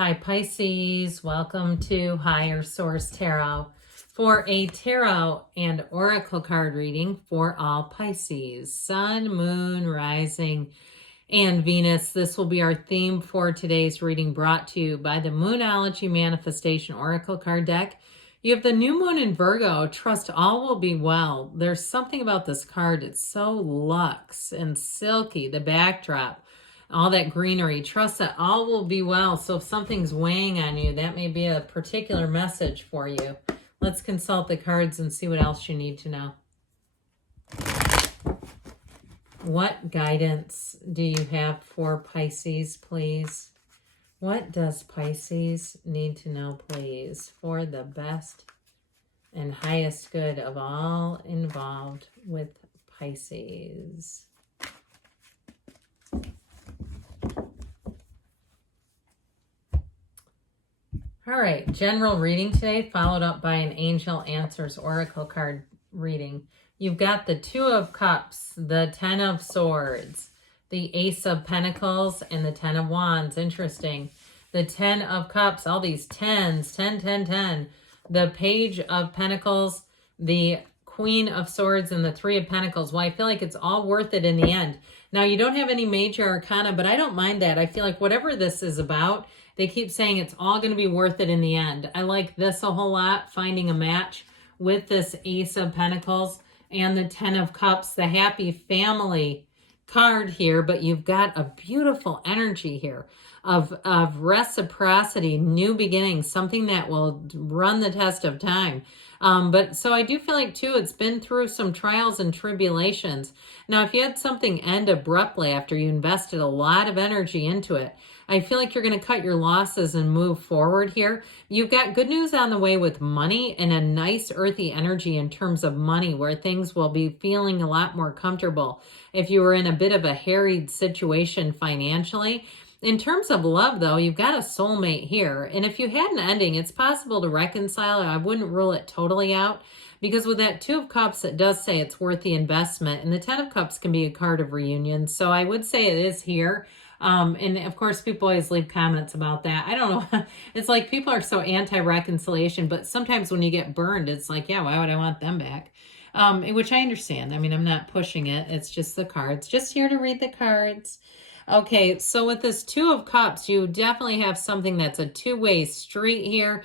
Hi Pisces, welcome to Higher Source Tarot for a tarot and oracle card reading for all Pisces, Sun, Moon, Rising, and Venus. This will be our theme for today's reading, brought to you by the Moonology Manifestation Oracle card deck. You have the new moon in Virgo. Trust all will be well. There's something about this card. It's so luxe and silky, the backdrop. All that greenery. Trust that all will be well. So if something's weighing on you, that may be a particular message for you. Let's consult the cards and see what else you need to know. What guidance do you have for Pisces, please? What does Pisces need to know, please, for the best and highest good of all involved with Pisces? All right, general reading today, followed up by an Angel Answers Oracle card reading. You've got the Two of Cups, the Ten of Swords, the Ace of Pentacles, and the Ten of Wands. Interesting. The Ten of Cups, all these tens, 10, 10, 10. The Page of Pentacles, the Queen of Swords, and the Three of Pentacles. Well, I feel like it's all worth it in the end. Now, you don't have any major arcana, but I don't mind that. I feel like whatever this is about, they keep saying it's all going to be worth it in the end. I like this a whole lot, finding a match with this Ace of Pentacles and the Ten of Cups, the happy family card here, but you've got a beautiful energy here of reciprocity, new beginnings, something that will run the test of time. But so I do feel like too, it's been through some trials and tribulations. Now, if you had something end abruptly after you invested a lot of energy into it, I feel like you're going to cut your losses and move forward here. You've got good news on the way with money and a nice earthy energy in terms of money, where things will be feeling a lot more comfortable. If you were in a bit of a harried situation financially, in terms of love, though, you've got a soulmate here. And if you had an ending, it's possible to reconcile. I wouldn't rule it totally out, because with that Two of Cups, it does say it's worth the investment. And the Ten of Cups can be a card of reunion. So I would say it is here. And of course, people always leave comments about that. I don't know. It's like people are so anti-reconciliation, but sometimes when you get burned, it's like, yeah, why would I want them back? Which I understand. I mean, I'm not pushing it. It's just the cards. Just here to read the cards. Okay, so with this Two of Cups, you definitely have something that's a two-way street here.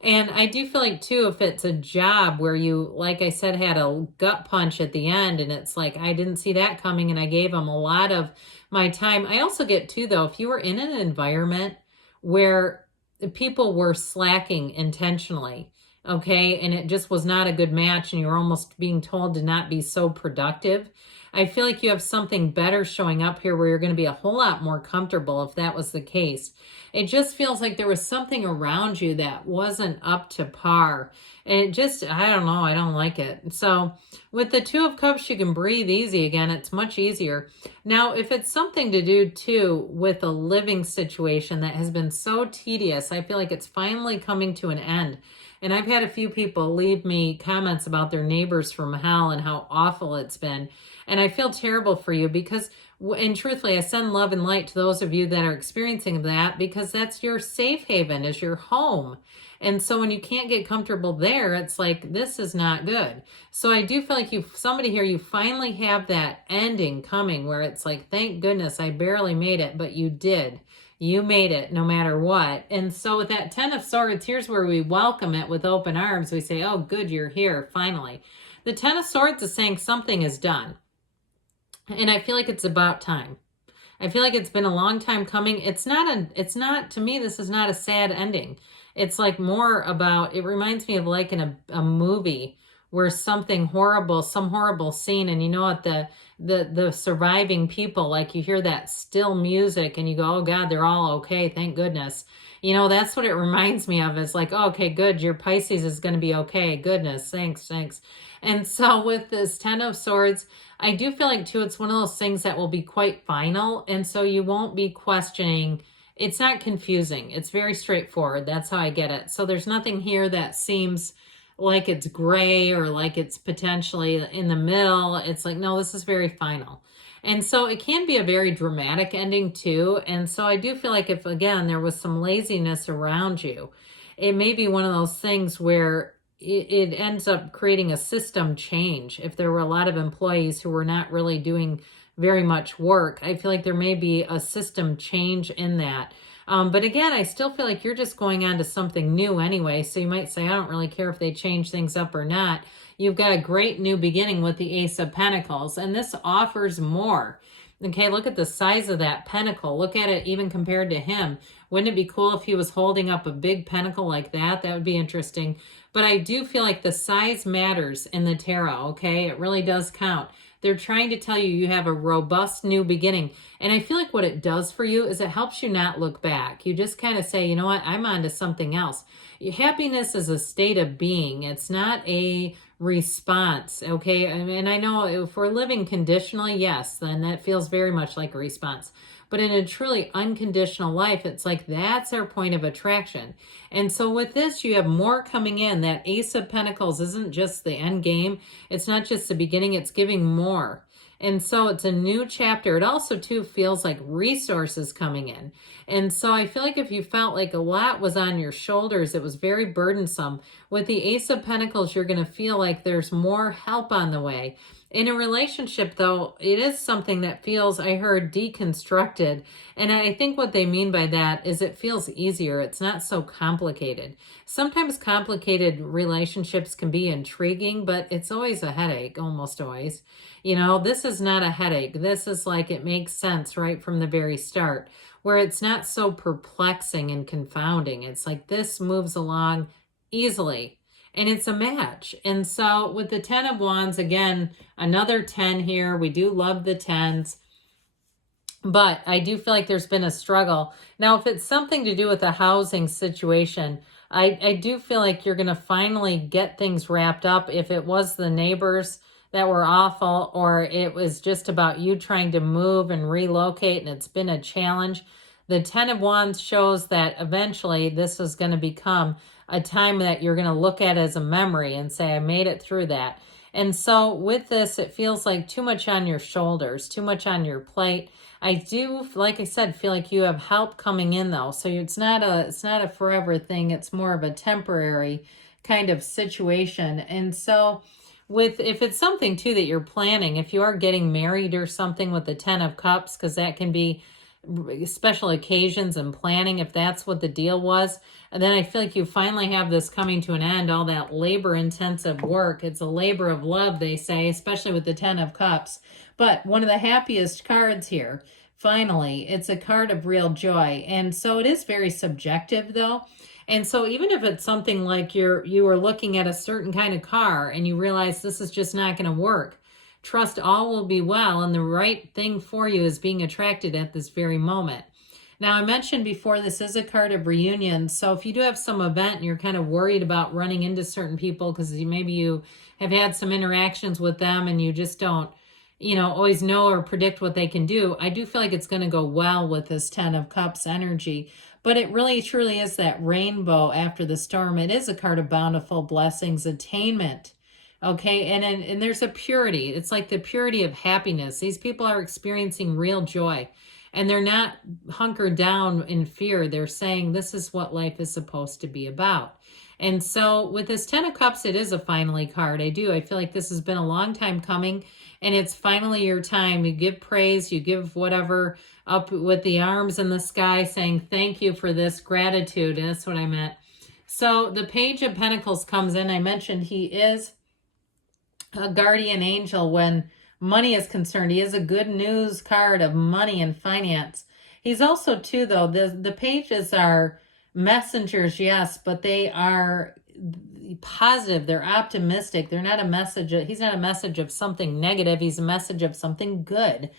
And I do feel like, too, if it's a job where you, like I said, had a gut punch at the end, and it's like, I didn't see that coming, and I gave them a lot of my time. I also get, too, though, if you were in an environment where people were slacking intentionally, okay, and it just was not a good match, and you were almost being told to not be so productive, I feel like you have something better showing up here where you're going to be a whole lot more comfortable if that was the case. It just feels like there was something around you that wasn't up to par. And it just, I don't know, I don't like it. So with the Two of Cups, you can breathe easy again. It's much easier. Now, if it's something to do too with a living situation that has been so tedious, I feel like it's finally coming to an end. And I've had a few people leave me comments about their neighbors from hell and how awful it's been. And I feel terrible for you because, and truthfully, I send love and light to those of you that are experiencing that, because that's your safe haven, is your home. And so when you can't get comfortable there, it's like, this is not good. So I do feel like somebody here, you finally have that ending coming where it's like, thank goodness I barely made it, but you did. You made it no matter what. And so with that Ten of Swords, here's where we welcome it with open arms. We say, oh, good, you're here, finally. The Ten of Swords is saying something is done. And I feel like it's about time. I feel like it's been a long time coming. It's not, to me, this is not a sad ending. It's like more about, it reminds me of like in a movie where something horrible, some horrible scene, and you know what, the surviving people, like you hear that still music and you go, oh God, they're all okay, thank goodness. You know, that's what it reminds me of. It's like, oh, okay, good, your Pisces is going to be okay. Goodness, thanks. And so with this Ten of Swords, I do feel like, too, it's one of those things that will be quite final. And so you won't be questioning. It's not confusing. It's very straightforward. That's how I get it. So there's nothing here that seems like it's gray or like it's potentially in the middle. It's like, no, this is very final. And so it can be a very dramatic ending too. And so I do feel like if, again, there was some laziness around you, it may be one of those things where it ends up creating a system change. If there were a lot of employees who were not really doing very much work, I feel like there may be a system change in that. But again, I still feel like you're just going on to something new anyway. So you might say, I don't really care if they change things up or not. You've got a great new beginning with the Ace of Pentacles, and this offers more. Okay, look at the size of that pentacle. Look at it even compared to him. Wouldn't it be cool if he was holding up a big pentacle like that? That would be interesting. But I do feel like the size matters in the tarot, okay? It really does count. They're trying to tell you you have a robust new beginning. And I feel like what it does for you is it helps you not look back. You just kind of say, you know what, I'm on to something else. Happiness is a state of being. It's not a response, okay? And I know if we're living conditionally, yes, then that feels very much like a response. But in a truly unconditional life, it's like that's our point of attraction. And so with this, you have more coming in. That Ace of Pentacles isn't just the end game. It's not just the beginning. It's giving more. And so it's a new chapter. It also, too, feels like resources coming in. And so I feel like if you felt like a lot was on your shoulders, it was very burdensome. With the Ace of Pentacles, you're going to feel like there's more help on the way. In a relationship, though, it is something that feels, I heard, deconstructed. And I think what they mean by that is it feels easier. It's not so complicated. Sometimes complicated relationships can be intriguing, but it's always a headache, almost always. You know, this is not a headache. This is like it makes sense right from the very start, where it's not so perplexing and confounding. It's like this moves along easily. And it's a match. And so with the 10 of Wands, again, another 10 here. We do love the 10s. But I do feel like there's been a struggle. Now, if it's something to do with a housing situation, I do feel like you're going to finally get things wrapped up. If it was the neighbors that were awful, or it was just about you trying to move and relocate and it's been a challenge, the 10 of Wands shows that eventually this is going to become a time that you're going to look at as a memory and say, I made it through that. And so with this, it feels like too much on your shoulders, too much on your plate. I do, like I said, feel like you have help coming in though. So it's not a forever thing. It's more of a temporary kind of situation. And so if it's something too that you're planning, if you are getting married or something with the 10 of Cups, because that can be special occasions and planning, if that's what the deal was. And then I feel like you finally have this coming to an end, all that labor intensive work. It's a labor of love, they say, especially with the 10 of Cups. But one of the happiest cards here, finally, it's a card of real joy. And so it is very subjective though. And so even if it's something like you were looking at a certain kind of car and you realize this is just not going to work, trust all will be well, and the right thing for you is being attracted at this very moment. Now, I mentioned before, this is a card of reunion. So if you do have some event and you're kind of worried about running into certain people because maybe you have had some interactions with them and you just don't, always know or predict what they can do, I do feel like it's going to go well with this 10 of Cups energy. But it really truly is that rainbow after the storm. It is a card of bountiful blessings, attainment. Okay, and there's a purity. It's like the purity of happiness. These people are experiencing real joy, and they're not hunkered down in fear. They're saying this is what life is supposed to be about. And so with this 10 of Cups, it is a finally card. I feel like this has been a long time coming, and it's finally your time. You give praise, you give whatever up with the arms in the sky saying thank you for this, gratitude. And that's what I meant. So the Page of Pentacles comes in. I mentioned he is a guardian angel when money is concerned. He is a good news card of money and finance. He's also too, though, the pages are messengers, yes, but they are positive. They're optimistic. They're not a message. He's not a message of something negative. He's a message of something good.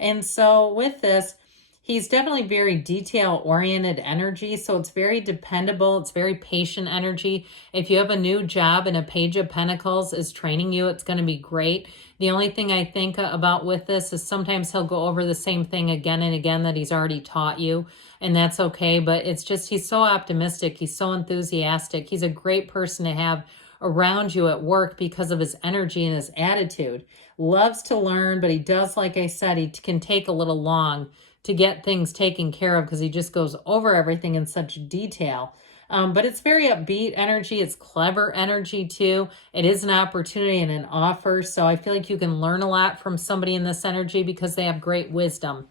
And so with this, he's definitely very detail-oriented energy, so it's very dependable. It's very patient energy. If you have a new job and a Page of Pentacles is training you, it's going to be great. The only thing I think about with this is sometimes he'll go over the same thing again and again that he's already taught you, and that's okay. But it's just he's so optimistic. He's so enthusiastic. He's a great person to have around you at work because of his energy and his attitude. Loves to learn, but he does, like I said, he can take a little long to get things taken care of because he just goes over everything in such detail. But it's very upbeat energy. It's clever energy too. It is an opportunity and an offer. So I feel like you can learn a lot from somebody in this energy because they have great wisdom.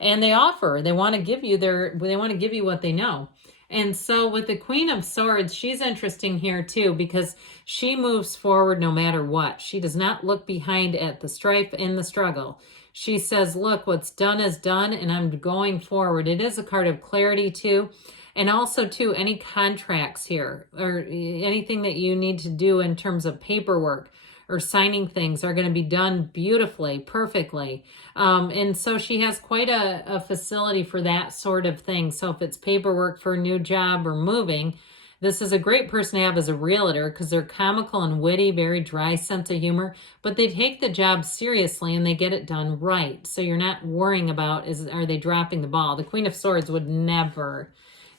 And they offer. They want to give you what they know. And so with the Queen of Swords, she's interesting here too because she moves forward no matter what. She does not look behind at the strife and the struggle. She says, look, what's done is done and I'm going forward. It is a card of clarity too. And also too, any contracts here or anything that you need to do in terms of paperwork or signing things are going to be done beautifully, perfectly. And so she has quite a facility for that sort of thing. So if it's paperwork for a new job or moving, this is a great person to have as a realtor because they're comical and witty, very dry sense of humor, but they take the job seriously and they get it done right. So you're not worrying about, are they dropping the ball? The Queen of Swords would never.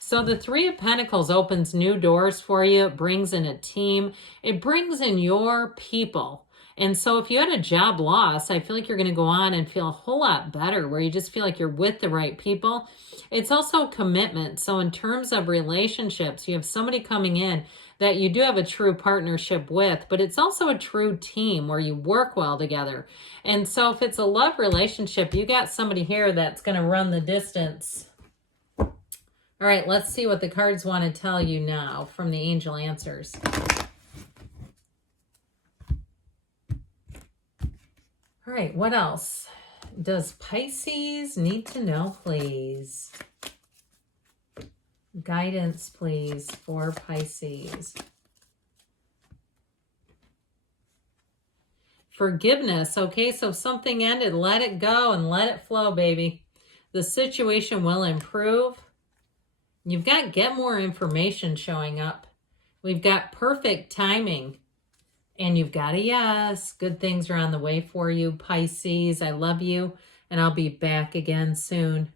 So the Three of Pentacles opens new doors for you. It brings in a team. It brings in your people. And so if you had a job loss, I feel like you're going to go on and feel a whole lot better where you just feel like you're with the right people. It's also commitment. So in terms of relationships, you have somebody coming in that you do have a true partnership with, but it's also a true team where you work well together. And so if it's a love relationship, you got somebody here that's going to run the distance. All right, let's see what the cards want to tell you now from the angel answers. All right, what else does Pisces need to know, please? Guidance, please, for Pisces. Forgiveness. Okay, so if something ended, let it go and let it flow, baby. The situation will improve. You've got get more information showing up. We've got perfect timing. And you've got a yes. Good things are on the way for you, Pisces. I love you. And I'll be back again soon.